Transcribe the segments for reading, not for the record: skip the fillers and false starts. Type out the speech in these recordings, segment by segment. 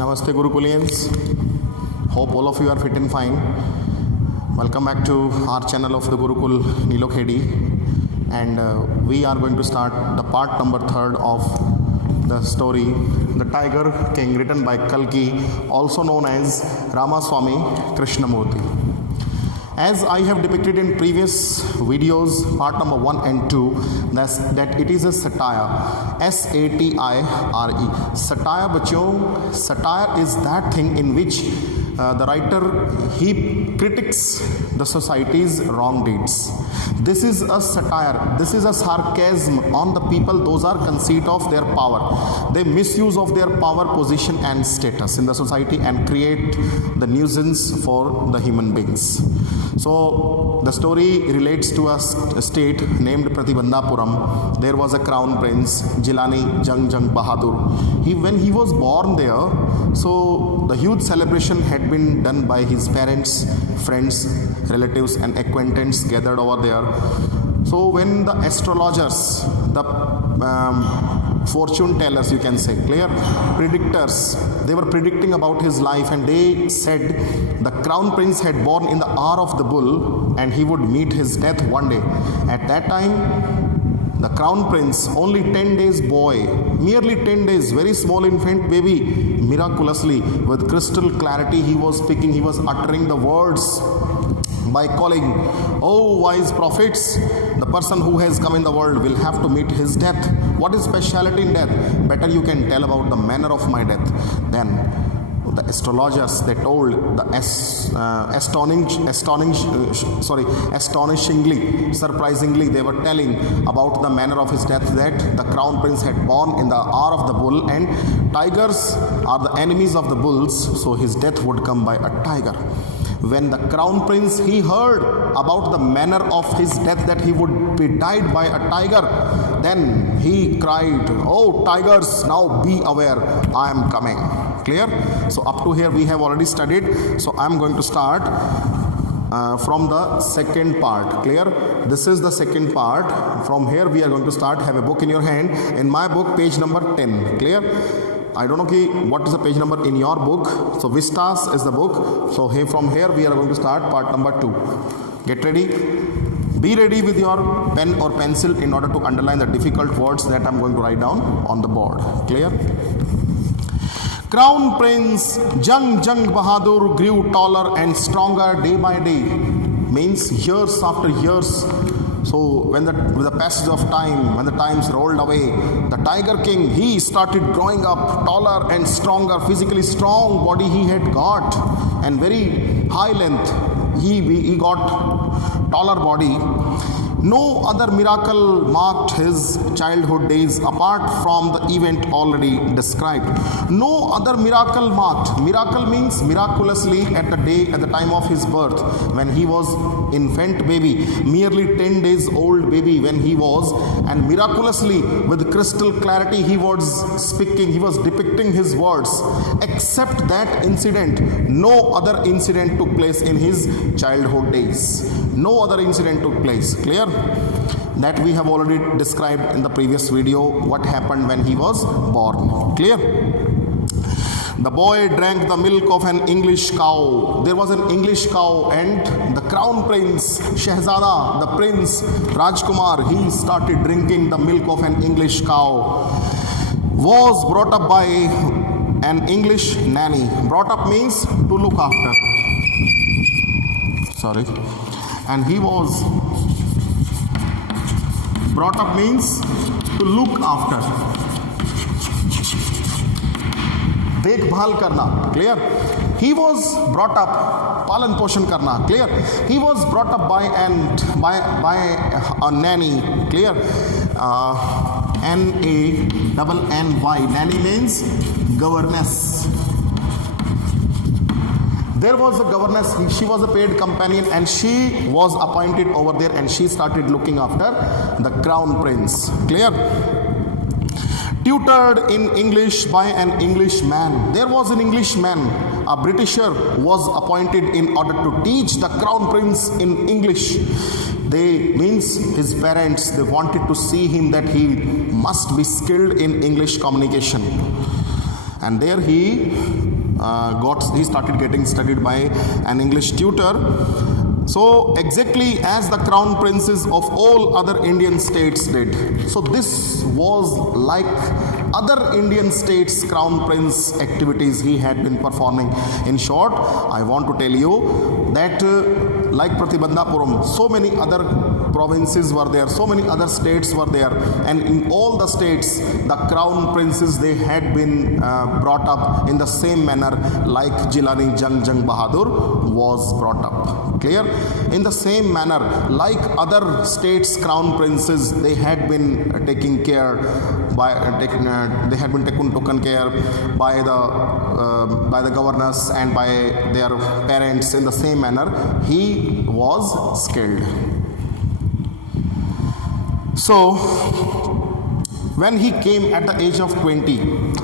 Namaste Gurukulians. Hope all of you are fit and fine. Welcome back to our channel of the Gurukul NILOKHERI, and we are going to start the part number 3 of the story The Tiger King, written by Kalki, also known as Ramaswamy Krishnamurti. As I have depicted in previous videos, part number 1 and 2, that it is a satire, S-A-T-I-R-E. Satire, bachon, satire is that thing in which the writer, he critiques the society's wrong deeds. This is a satire, this is a sarcasm on the people. Those are conceit of their power. They misuse of their power, position and status in the society and create the nuisance for the human beings. So the story relates to a state named Pratibandhapuram. There was a crown prince, Jilani Jung Bahadur. When he was born there, so the huge celebration had been done by his parents, friends, relatives and acquaintances gathered over there. So when the astrologers, the fortune tellers, you can say, clear, predictors, they were predicting about his life, and they said the crown prince had born in the hour of the bull and he would meet his death one day. At that time, the crown prince, only 10 days boy, merely 10 days, very small infant baby, miraculously with crystal clarity he was speaking, he was uttering the words by calling, "Oh wise prophets, the person who has come in the world will have to meet his death. What is speciality in death? Better you can tell about the manner of my death." Then the astrologers, they told the astonishingly, surprisingly, they were telling about the manner of his death, that the crown prince had born in the hour of the bull, and tigers are the enemies of the bulls, so his death would come by a tiger. When the crown prince, he heard about the manner of his death, that he would be died by a tiger, then he cried, "Oh tigers, now be aware, I am coming." Clear? So up to here we have already studied. So I am going to start from the second part. Clear? This is the second part. From here we are going to start. Have a book in your hand. In my book, page number 10. Clear? I don't know what is the page number in your book. So Vistas is the book. So from here we are going to start part number 2. Get ready. Be ready with your pen or pencil in order to underline the difficult words that I am going to write down on the board. Clear? Crown Prince Jung Bahadur grew taller and stronger day by day. Means years after years. So with the passage of time, when the times rolled away, the Tiger King, he started growing up taller and stronger, physically strong body he had got, and very high length. He got taller body. No other miracle marked his childhood days apart from the event already described. No other miracle marked. Miracle means miraculously at the time of his birth, when he was infant baby, merely 10 days old baby when he was, and miraculously with crystal clarity he was speaking, he was depicting his words. Except that incident, no other incident took place in his childhood days. No other incident took place. Clear? That we have already described in the previous video, what happened when he was born. Clear? The boy drank the milk of an English cow. There was an English cow, and the crown prince, Shehzada, the prince, Rajkumar, he started drinking the milk of an English cow. Was brought up by an English nanny. Brought up means to look after. Sorry. And he was brought up means to look after. देखभाल करना. Clear? He was brought up, पालन पोषण करना. Clear? He was brought up by a nanny. Clear? N-A-N-N-Y. Nanny means governess. There was a governess, she was a paid companion, and she was appointed over there, and she started looking after the crown prince. Clear? Tutored in English by an Englishman. There was an Englishman, a Britisher, was appointed in order to teach the crown prince in English. Means his parents, they wanted to see him that he must be skilled in English communication. and there he started getting studied by an English tutor. So exactly as the crown princes of all other Indian states did. So this was like other Indian states' crown prince activities he had been performing. In short, I want to tell you that like Pratibandhapuram, so many other provinces were there, so many other states were there, and in all the states the crown princes, they had been brought up in the same manner like Jilani Jang Bahadur was brought up. Clear? In the same manner like other states' crown princes, they had been taken care by taken care by the governors and by their parents. In the same manner he was skilled. So when he came at the age of 20,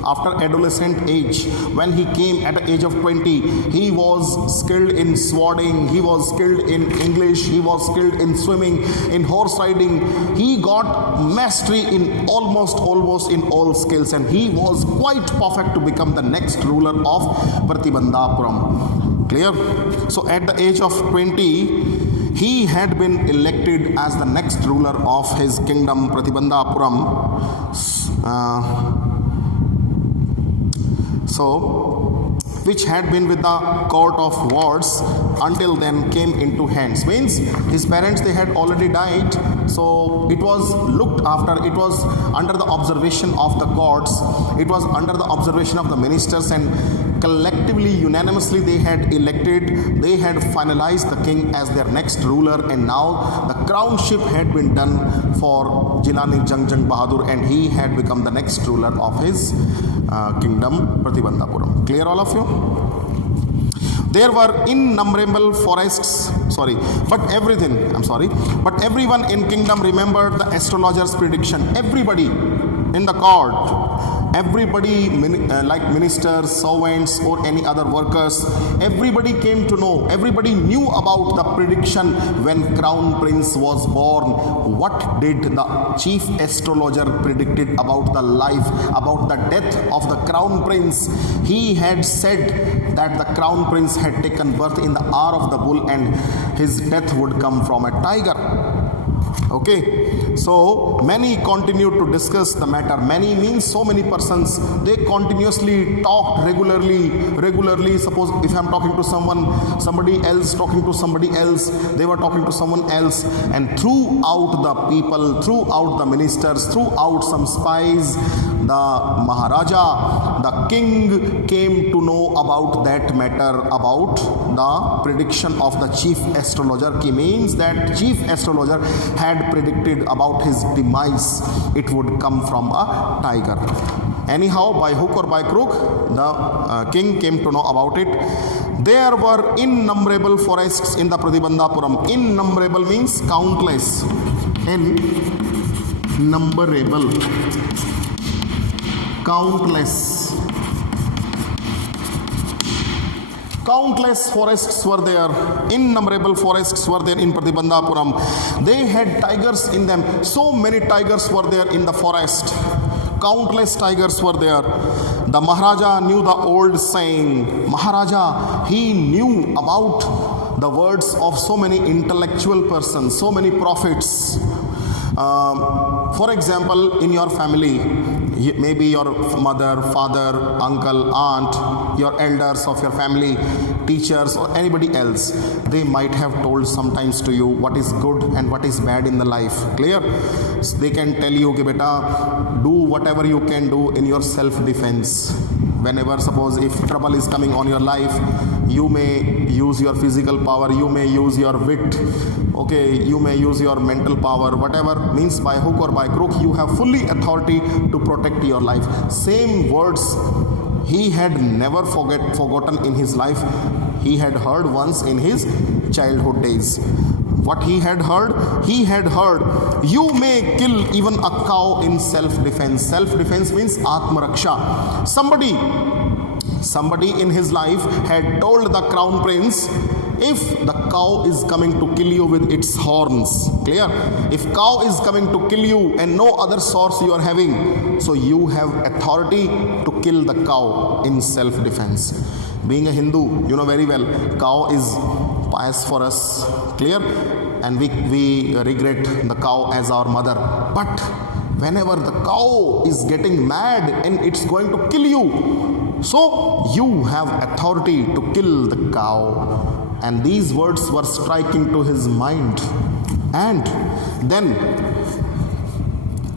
after adolescent age, when he came at the age of 20, he was skilled in swording, he was skilled in English, he was skilled in swimming, in horse riding. He got mastery in almost in all skills, and he was quite perfect to become the next ruler of Pratibandhapuram. Clear? So at the age of 20, he had been elected as the next ruler of his kingdom, Pratibandhapuram. Which had been with the court of wards until then came into hands. Means his parents, they had already died, so it was looked after, it was under the observation of the courts, it was under the observation of the ministers, and collectively, unanimously they had elected, they had finalized the king as their next ruler, and now the crownship had been done for Jilani Jang Bahadur, and he had become the next ruler of his kingdom, Pratibandhapuram. Clear, all of you? There were innumerable forests, but everyone in kingdom remembered the astrologer's prediction. Everybody in the court, everybody like ministers, servants, or any other workers, everybody came to know, everybody knew about the prediction when crown prince was born. What did the chief astrologer predicted about the life, about the death of the crown prince? He had said that the crown prince had taken birth in the hour of the bull, and his death would come from a tiger. Okay, so many continued to discuss the matter. Many means so many persons, they continuously talked regularly. Suppose if I'm talking to someone, somebody else talking to somebody else, they were talking to someone else, and throughout the people, throughout the ministers, throughout some spies, the Maharaja, the king, came to know about that matter, about the prediction of the chief astrologer. He means that chief astrologer had predicted about his demise. It would come from a tiger. Anyhow, by hook or by crook, the king came to know about it. There were innumerable forests in the Pratibandhapuram. Innumerable means countless. Innumerable. Countless forests were there, innumerable forests were there in Pratibandhapuram. They had tigers in them. So many tigers were there in the forest. Countless tigers were there. The Maharaja knew the old saying. Maharaja, he knew about the words of so many intellectual persons, so many prophets. For example, in your family, maybe your mother, father, uncle, aunt, your elders of your family, teachers, or anybody else, they might have told sometimes to you what is good and what is bad in the life. Clear? So they can tell you, beta, do whatever you can do in your self-defense. Whenever, suppose, if trouble is coming on your life, you may use your physical power, you may use your wit, okay, you may use your mental power, whatever means, by hook or by crook, you have fully authority to protect your life. Same words he had never forgotten in his life. He had heard once in his childhood days. What he had heard, you may kill even a cow in self-defense. Self-defense means Atmaraksha. Somebody in his life had told the crown prince If the cow is coming to kill you with its horns, clear? If cow is coming to kill you and no other source you are having, so you have authority to kill the cow in self-defense. Being a Hindu, you know very well, cow is pious for us, clear? And we regret the cow as our mother. But whenever the cow is getting mad and it's going to kill you, so you have authority to kill the cow. And these words were striking to his mind. And then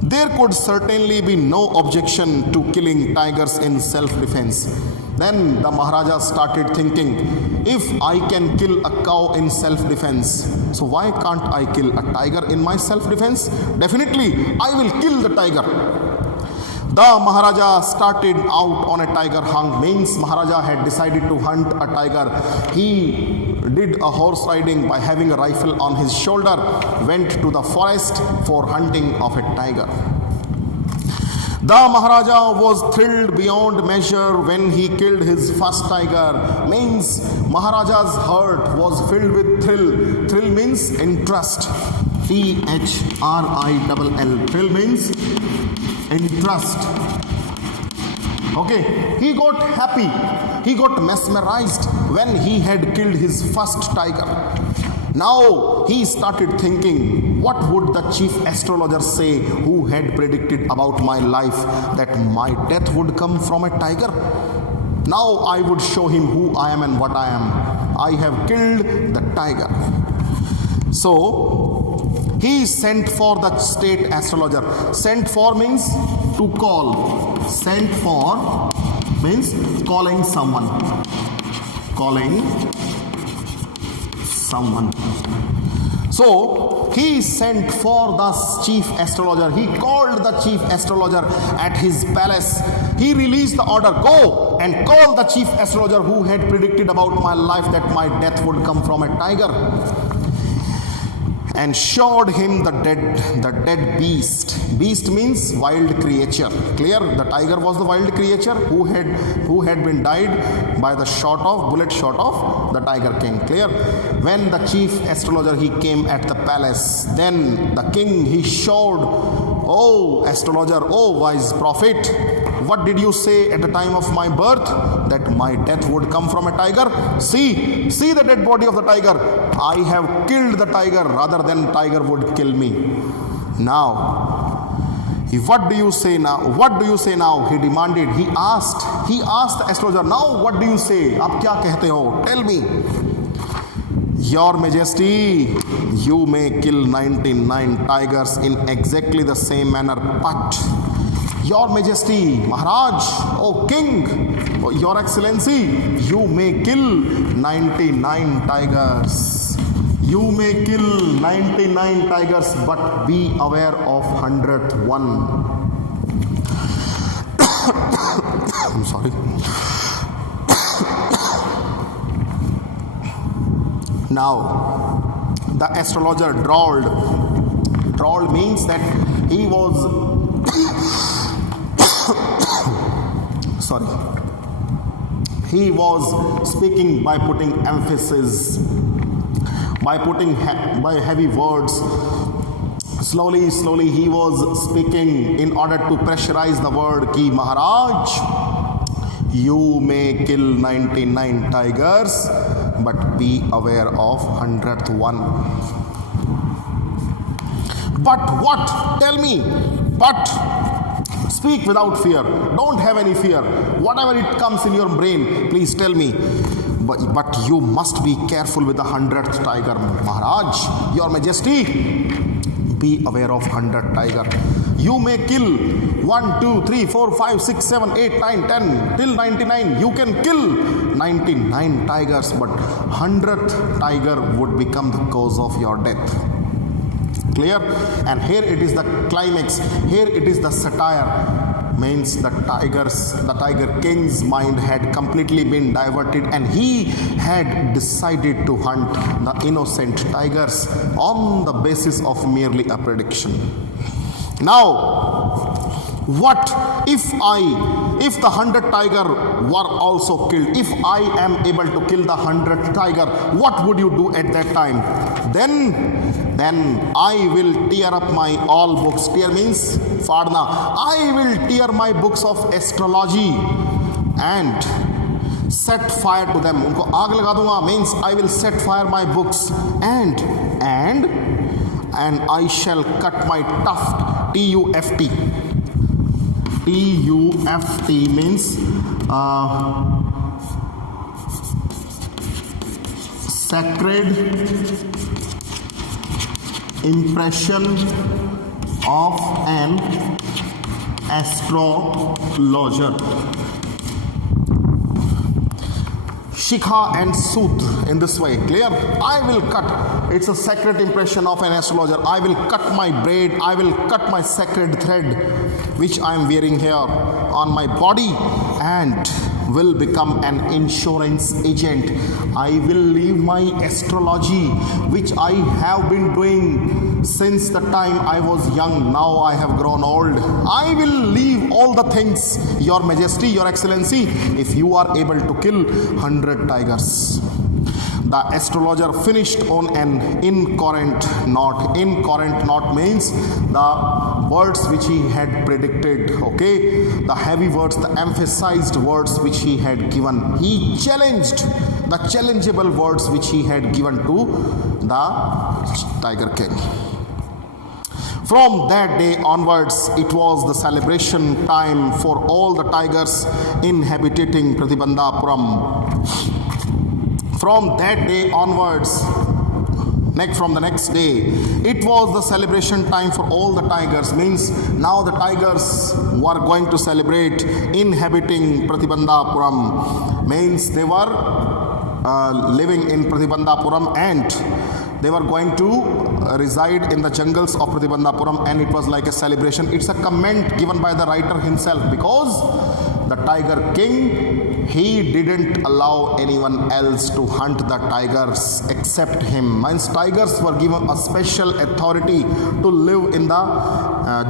there could certainly be no objection to killing tigers in self-defense. Then the Maharaja started thinking, if I can kill a cow in self-defense, so why can't I kill a tiger in my self-defense? Definitely, I will kill the tiger. The Maharaja started out on a tiger hunt. Means Maharaja had decided to hunt a tiger. He did a horse riding by having a rifle on his shoulder, went to the forest for hunting of a tiger. The Maharaja was thrilled beyond measure when he killed his first tiger. Means Maharaja's heart was filled with thrill. Thrill means interest. T-H-R-I-L-L. Thrill means interest. Okay, he got happy. He got mesmerized when he had killed his first tiger. Now he started thinking, what would the chief astrologer say who had predicted about my life that my death would come from a tiger? Now I would show him who I am and what I am. I have killed the tiger. So he sent for the state astrologer. Sent for means to call. Sent for means calling someone. Calling someone. So he sent for the chief astrologer. He called the chief astrologer at his palace. He released the order, go and call the chief astrologer who had predicted about my life that my death would come from a tiger, and showed him the dead beast. Beast means wild creature. Clear? The tiger was the wild creature who had been died by the bullet shot of the tiger king. Clear? When the chief astrologer he came at the palace, then the king he showed, oh astrologer, oh wise prophet, what did you say at the time of my birth? That my death would come from a tiger? See the dead body of the tiger. I have killed the tiger rather than tiger would kill me. Now, what do you say now? What do you say now? He demanded. He asked the astrologer, now what do you say? Aap kya kehte ho? Tell me. Your Majesty, you may kill 99 tigers in exactly the same manner, but Your Majesty, Maharaj, O King, O Your Excellency, you may kill 99 tigers. You may kill 99 tigers, but be aware of 100th one. I'm sorry. Now, the astrologer drawled. Drawled means that he was sorry. He was speaking by putting emphasis, by heavy words. Slowly he was speaking in order to pressurize the word ki Maharaj, you may kill 99 tigers, but be aware of 100th one. But what? Tell me. But speak without fear. Don't have any fear. Whatever it comes in your brain, please tell me. But you must be careful with the 100th tiger, Maharaj. Your Majesty, be aware of 100th tiger. You may kill 1, 2, 3, 4, 5, 6, 7, 8, 9, 10 till 99. You can kill 99 tigers, but 100th tiger would become the cause of your death. Clear? And here it is the climax. Here it is the satire. Means the tiger king's mind had completely been diverted, and he had decided to hunt the innocent tigers on the basis of merely a prediction. Now, What if the 100 tiger were also killed? If I am able to kill the 100 tiger, what would you do at that time? Then I will tear up my all books. Tear means fadna. I will tear my books of astrology and set fire to them. उनको आग लगा दूंगा means I will set fire my books and I shall cut my tuft. T-U-F-T. T-U-F-T means sacred impression of an astrologer. Shikha and Sutra in this way. Clear? I will cut. It's a sacred impression of an astrologer. I will cut my braid. I will cut my sacred thread which I am wearing here on my body and will become an insurance agent. I will leave my astrology which I have been doing since the time I was young. Now I have grown old. I will leave all the things, Your Majesty, Your Excellency, if you are able to kill 100 tigers. The astrologer finished on an incoherent note. Incoherent note means the words which he had predicted, okay? The heavy words, the emphasized words which he had given. He challenged the challengeable words which he had given to the Tiger King. From that day onwards, it was the celebration time for all the tigers inhabiting Pratibandhapuram. From that day onwards, from the next day, it was the celebration time for all the tigers. Means now the tigers were going to celebrate inhabiting Pratibandhapuram. Means they were living in Pratibandhapuram and they were going to reside in the jungles of Pratibandhapuram, and it was like a celebration. It's a comment given by the writer himself, because the Tiger King, he didn't allow anyone else to hunt the tigers except him. Means tigers were given a special authority to live in the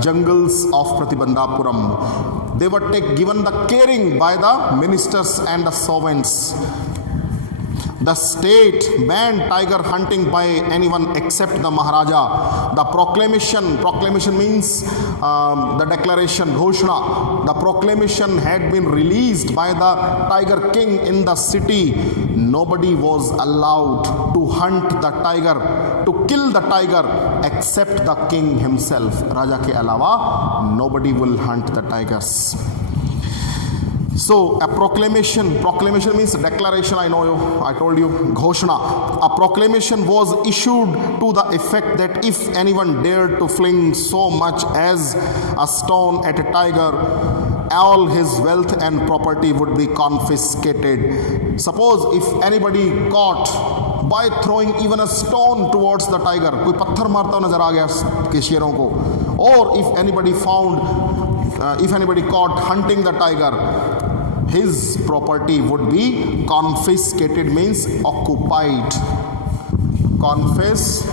jungles of Pratibandhapuram. They were given the caring by the ministers and the servants. The state banned tiger hunting by anyone except the Maharaja. The proclamation means the declaration, Ghoshna. The proclamation had been released by the Tiger King in the city. Nobody was allowed to hunt the tiger, to kill the tiger, except the king himself. Raja ke alawa, nobody will hunt the tigers. So a proclamation means declaration. I told you, Ghoshna. A proclamation was issued to the effect that if anyone dared to fling so much as a stone at a tiger, all his wealth and property would be confiscated. Suppose if anybody caught by throwing even a stone towards the tiger, कोई पत्थर मारता नजर आ गया के शेरों को, or if anybody caught hunting the tiger, his property would be confiscated, means occupied. Confiscated,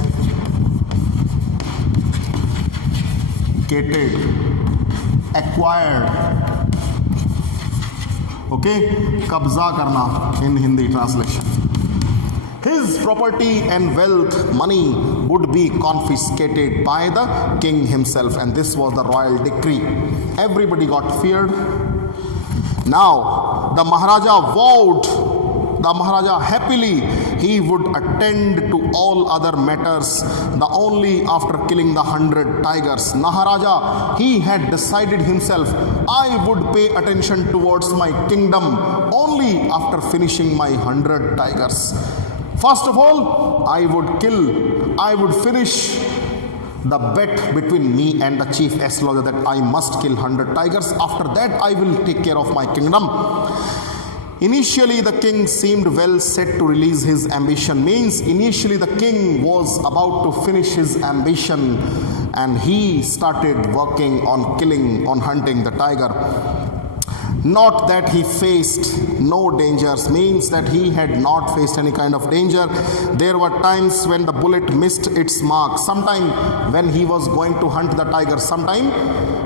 acquired. Okay, kabza karna in Hindi translation. His property and wealth, money, would be confiscated by the king himself, and this was the royal decree. Everybody got feared. Now, the Maharaja vowed, the Maharaja happily, he would attend to all other matters, the only after killing the 100 tigers. Maharaja, he had decided himself, I would pay attention towards my kingdom only after finishing my 100 tigers. First of all, I would finish the bet between me and the chief astrologer that I must kill 100 tigers. After that, I will take care of my kingdom. Initially, the king seemed well set to release his ambition. Means initially the king was about to finish his ambition and he started working on hunting the tiger. Not that he faced no dangers, means that he had not faced any kind of danger. There were times when the bullet missed its mark. Sometime when he was going to hunt the tiger, sometime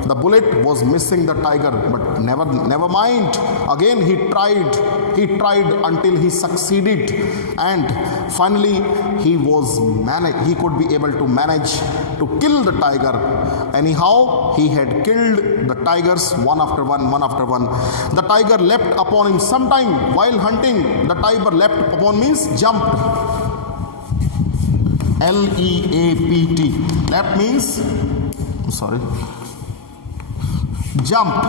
The bullet was missing the tiger, but never mind. Again he tried until he succeeded, and finally he could be able to manage to kill the tiger. Anyhow, he had killed the tigers one after one. The tiger leapt upon him. Sometime while hunting, the tiger leapt upon means jumped. L-E-A-P-T. Leapt means, jumped.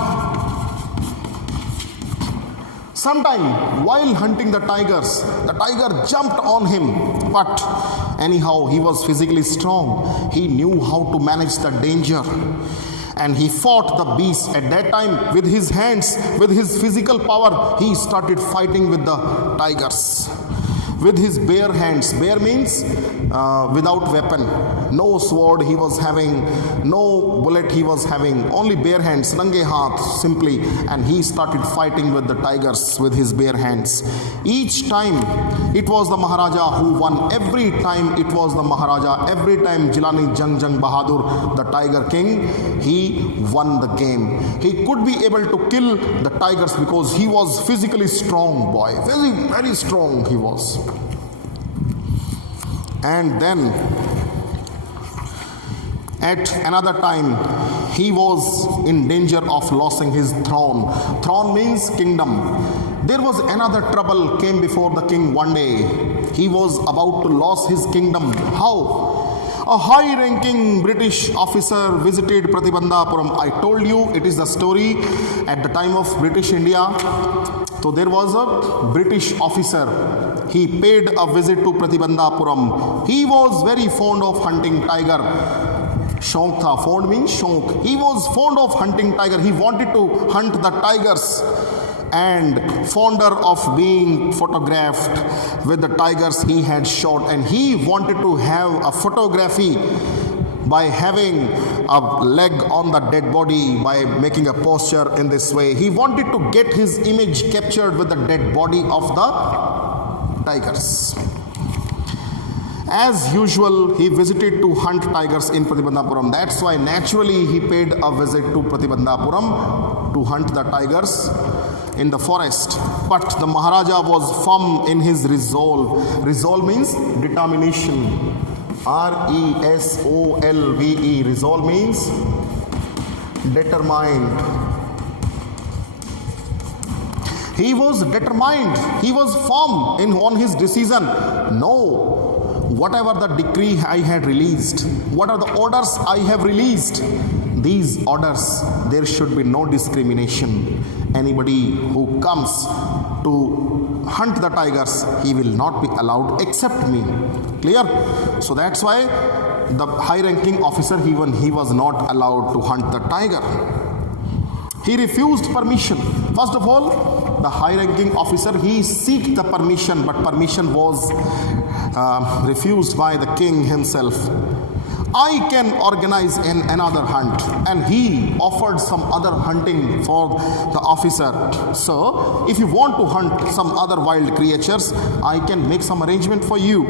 Sometime while hunting the tiger jumped on him, but anyhow he was physically strong. He knew how to manage the danger, and he fought the beast. At that time, with his hands, with his physical power, he started fighting with the tigers. With his bare hands. Bare means without weapon. No sword he was having, no bullet he was having, only bare hands, nange haath, simply. And he started fighting with the tigers with his bare hands. Each time it was the Maharaja who won. Every time it was the Maharaja. Every time Jilani Jang Bahadur, the Tiger King, he won the game. He could be able to kill the tigers because he was physically strong boy. Very, very strong he was. And then at another time he was in danger of losing his throne. Throne means kingdom. There was another trouble came before the king one day. He was about to lose his kingdom. How? A high-ranking British officer visited Pratibandhapuram. I told you it is the story at the time of British India. So there was a British officer. He paid a visit to Pratibandhapuram. He was very fond of hunting tiger. Shauk tha. Fond means shauk. He was fond of hunting tiger. He wanted to hunt the tigers, and fonder of being photographed with the tigers he had shot. And he wanted to have a photography by having a leg on the dead body, by making a posture in this way. He wanted to get his image captured with the dead body of the tigers. As usual, he visited to hunt tigers in Pratibandhapuram. That's why naturally he paid a visit to Pratibandhapuram to hunt the tigers in the forest. But the Maharaja was firm in his resolve. Resolve means determination. R-E-S-O-L-V-E. Resolve means determined. He was determined. He was firm on his decision. No. Whatever the decree I had released, what are the orders I have released, these orders, there should be no discrimination. Anybody who comes to hunt the tigers, he will not be allowed except me. Clear? So that's why the high-ranking officer, even he was not allowed to hunt the tiger. He refused permission. First of all, the high-ranking officer, he sought the permission, but permission was refused by the king himself. I can organize another hunt, and he offered some other hunting for the officer. So if you want to hunt some other wild creatures, I can make some arrangement for you.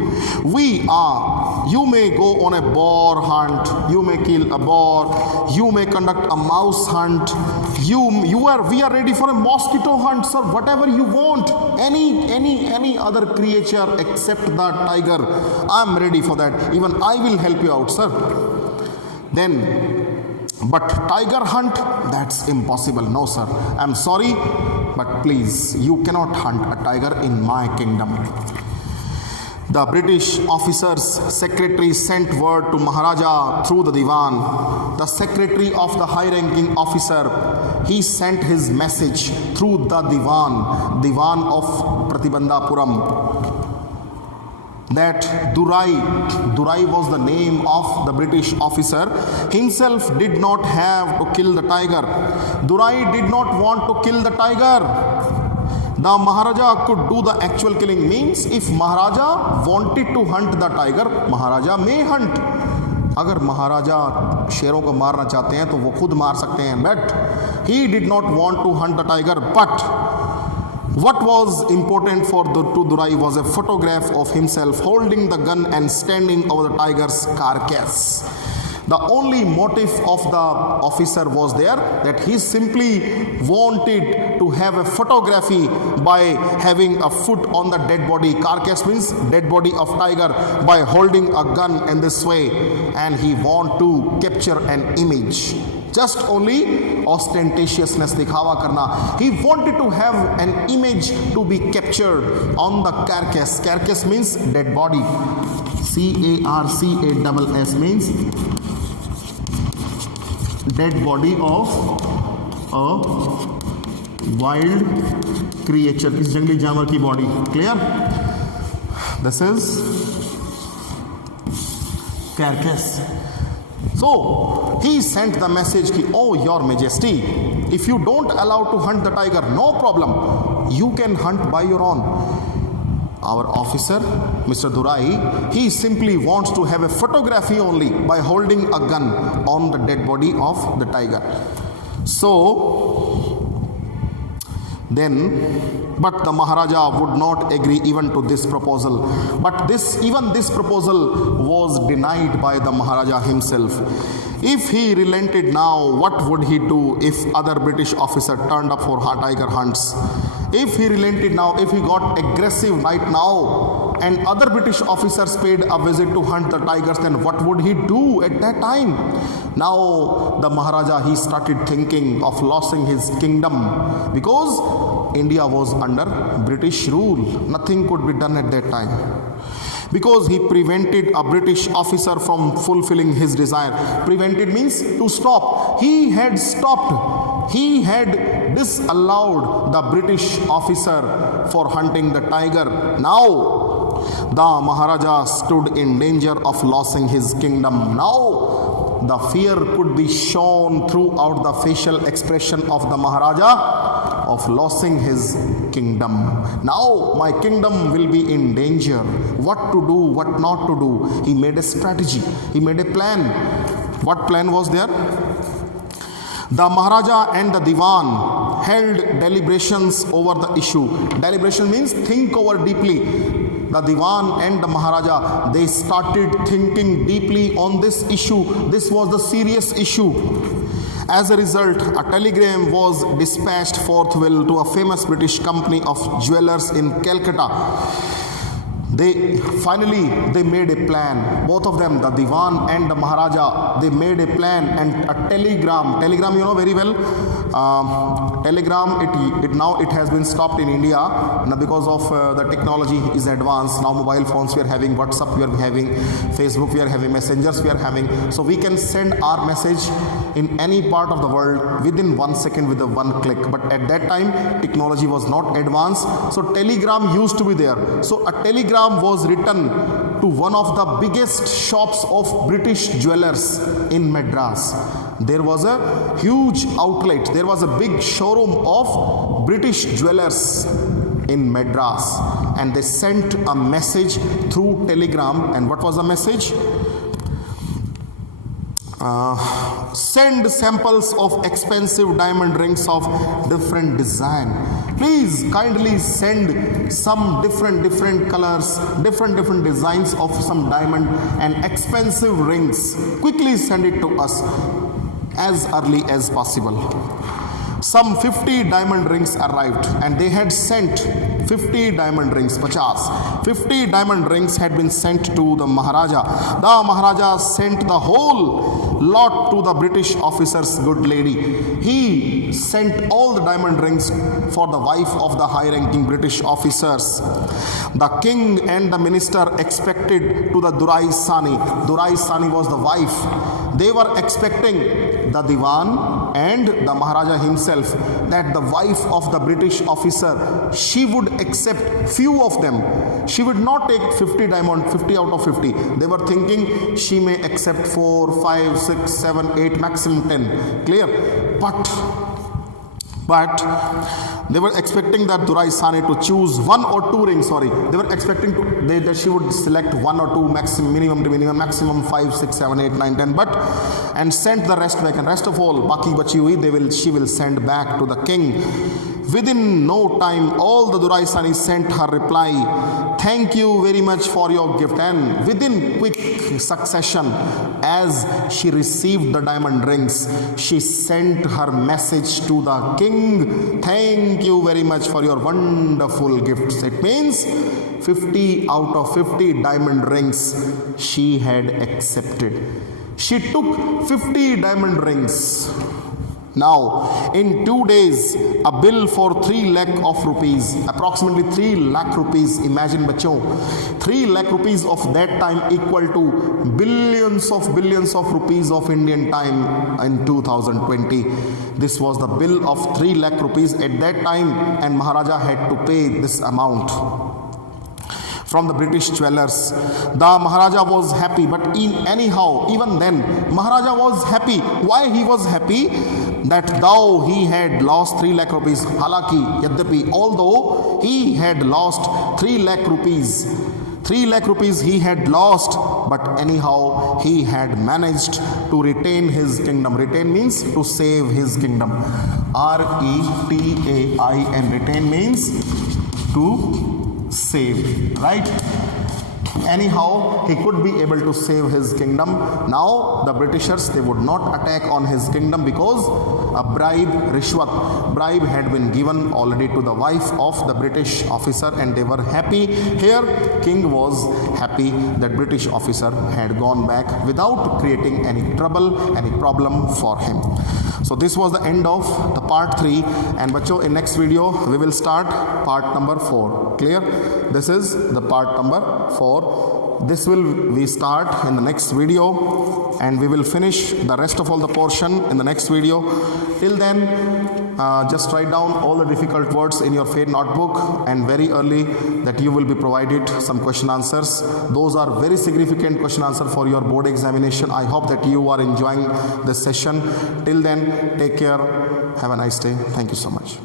You may go on a boar hunt, you may kill a boar, you may conduct a mouse hunt, we are ready for a mosquito hunt, sir. Whatever you want, any other creature except the tiger, I am ready for that. Even I will help you out, sir. Then, but tiger hunt, that's impossible. No, sir. I'm sorry, but please, you cannot hunt a tiger in my kingdom. The British officer's secretary sent word to Maharaja through the Diwan. The secretary of the high-ranking officer, he sent his message through the Diwan of Pratibandhapuram, that Durai was the name of the British officer. Himself did not have to kill the tiger. Durai did not want to kill the tiger. The Maharaja could do the actual killing. Means if Maharaja wanted to hunt the tiger, Maharaja may hunt. अगर महाराजा शेरों को मारना चाहते हैं तो वो खुद मार सकते हैं. But he did not want to hunt the tiger. But what was important to Durai was a photograph of himself holding the gun and standing over the tiger's carcass. The only motive of the officer was there that he simply wanted to have a photography by having a foot on the dead body. Carcass means dead body of tiger, by holding a gun in this way, and he want to capture an image. Just only ostentatiousness, dikhawa karna. He wanted to have an image to be captured on the carcass. Carcass means dead body. C-A-R-C-A-S-S means dead body of a wild creature. Is jungli जानवर की body. Clear? This is carcass. So he sent the message ki, oh your majesty, if you don't allow to hunt the tiger, no problem, you can hunt by your own. Our officer, Mr. Durai, he simply wants to have a photography only by holding a gun on the dead body of the tiger. So then, but the Maharaja would not agree even to this proposal. But this proposal was denied by the Maharaja himself. If he relented now, what would he do if other British officer turned up for tiger hunts? If he relented now, if he got aggressive right now, and other British officers paid a visit to hunt the tigers, then what would he do at that time? Now the Maharaja, he started thinking of losing his kingdom, because India was under British rule. Nothing could be done at that time. Because he prevented a British officer from fulfilling his desire. Prevented means to stop. He had stopped. He had disallowed the British officer for hunting the tiger. Now the Maharaja stood in danger of losing his kingdom. Now the fear could be shown throughout the facial expression of the Maharaja of losing his kingdom. Now my kingdom will be in danger. What to do, what not to do. He made a strategy. He made a plan. What plan was there? The Maharaja and the Diwan held deliberations over the issue. Deliberation means think over deeply. The Diwan and the Maharaja, they started thinking deeply on this issue. This was the serious issue. As a result, a telegram was dispatched forthwith to a famous British company of jewelers in Calcutta. They made a plan. Both of them, the Diwan and the Maharaja, they made a plan, and a telegram you know very well. Telegram, it has been stopped in India now because of the technology is advanced. Now mobile phones we are having, WhatsApp we are having, Facebook we are having, messengers we are having. So we can send our message in any part of the world within 1 second with a one click. But at that time, technology was not advanced. So telegram used to be there. So a telegram was written to one of the biggest shops of British jewelers in Madras. There was a huge outlet. There was a big showroom of British jewelers in Madras, and they sent a message through telegram. And what was the message? Send samples of expensive diamond rings of different design. Please kindly send some different colors, different designs of some diamond and expensive rings. Quickly send it to us as early as possible. Some 50 diamond rings arrived, and they had sent 50 diamond rings, 50 diamond rings had been sent to the Maharaja. The Maharaja sent the whole lot to the British officer's good lady. He sent all the diamond rings for the wife of the high-ranking British officers. The king and the minister expected to the Durai Sani. Durai Sani was the wife. They were expecting the Diwan and the Maharaja himself, that the wife of the British officer, she would accept few of them. She would not take 50 diamond, 50 out of 50. They were thinking she may accept 4, 5, 6, 7, 8, maximum 10. Clear? But they were expecting that Durai Sani to choose 1 or 2 rings. They were expecting that she would select 1 or 2, minimum to minimum, maximum 5, 6, 7, 8, 9, 10. And sent the rest back. And rest of all, baki bachi hui, she will send back to the king. Within no time, all the Duraisanis sent her reply, "Thank you very much for your gift." And within quick succession, as she received the diamond rings, she sent her message to the king, "Thank you very much for your wonderful gifts." It means 50 out of 50 diamond rings she had accepted. She took 50 diamond rings. Now, in 2 days, a bill for 3 lakh of rupees, approximately 3 lakh rupees, imagine bachcho, 3 lakh rupees of that time equal to billions of rupees of Indian time in 2020. This was the bill of 3 lakh rupees at that time, and Maharaja had to pay this amount from the British jewelers. The Maharaja was happy, but even then, Maharaja was happy. Why he was happy? That though he had lost 3 lakh rupees, although he had lost 3 lakh rupees, 3 lakh rupees he had lost, but anyhow he had managed to retain his kingdom. Retain means to save his kingdom. R-E-T-A-I-N. Retain means to save, right? Anyhow, he could be able to save his kingdom. Now the Britishers, they would not attack on his kingdom because a bribe had been given already to the wife of the British officer, and they were happy. Here king was happy that British officer had gone back without creating any trouble, any problem for him. So this was the end of the part 3, and bacho, in next video we will start part number 4. Clear? This is the part number 4. This will we start in the next video, and we will finish the rest of all the portion in the next video. Till then, just write down all the difficult words in your fair notebook, and very early that you will be provided some question answers. Those are very significant question answer for your board examination. I hope that you are enjoying this session. Till then, take care. Have a nice day. Thank you so much.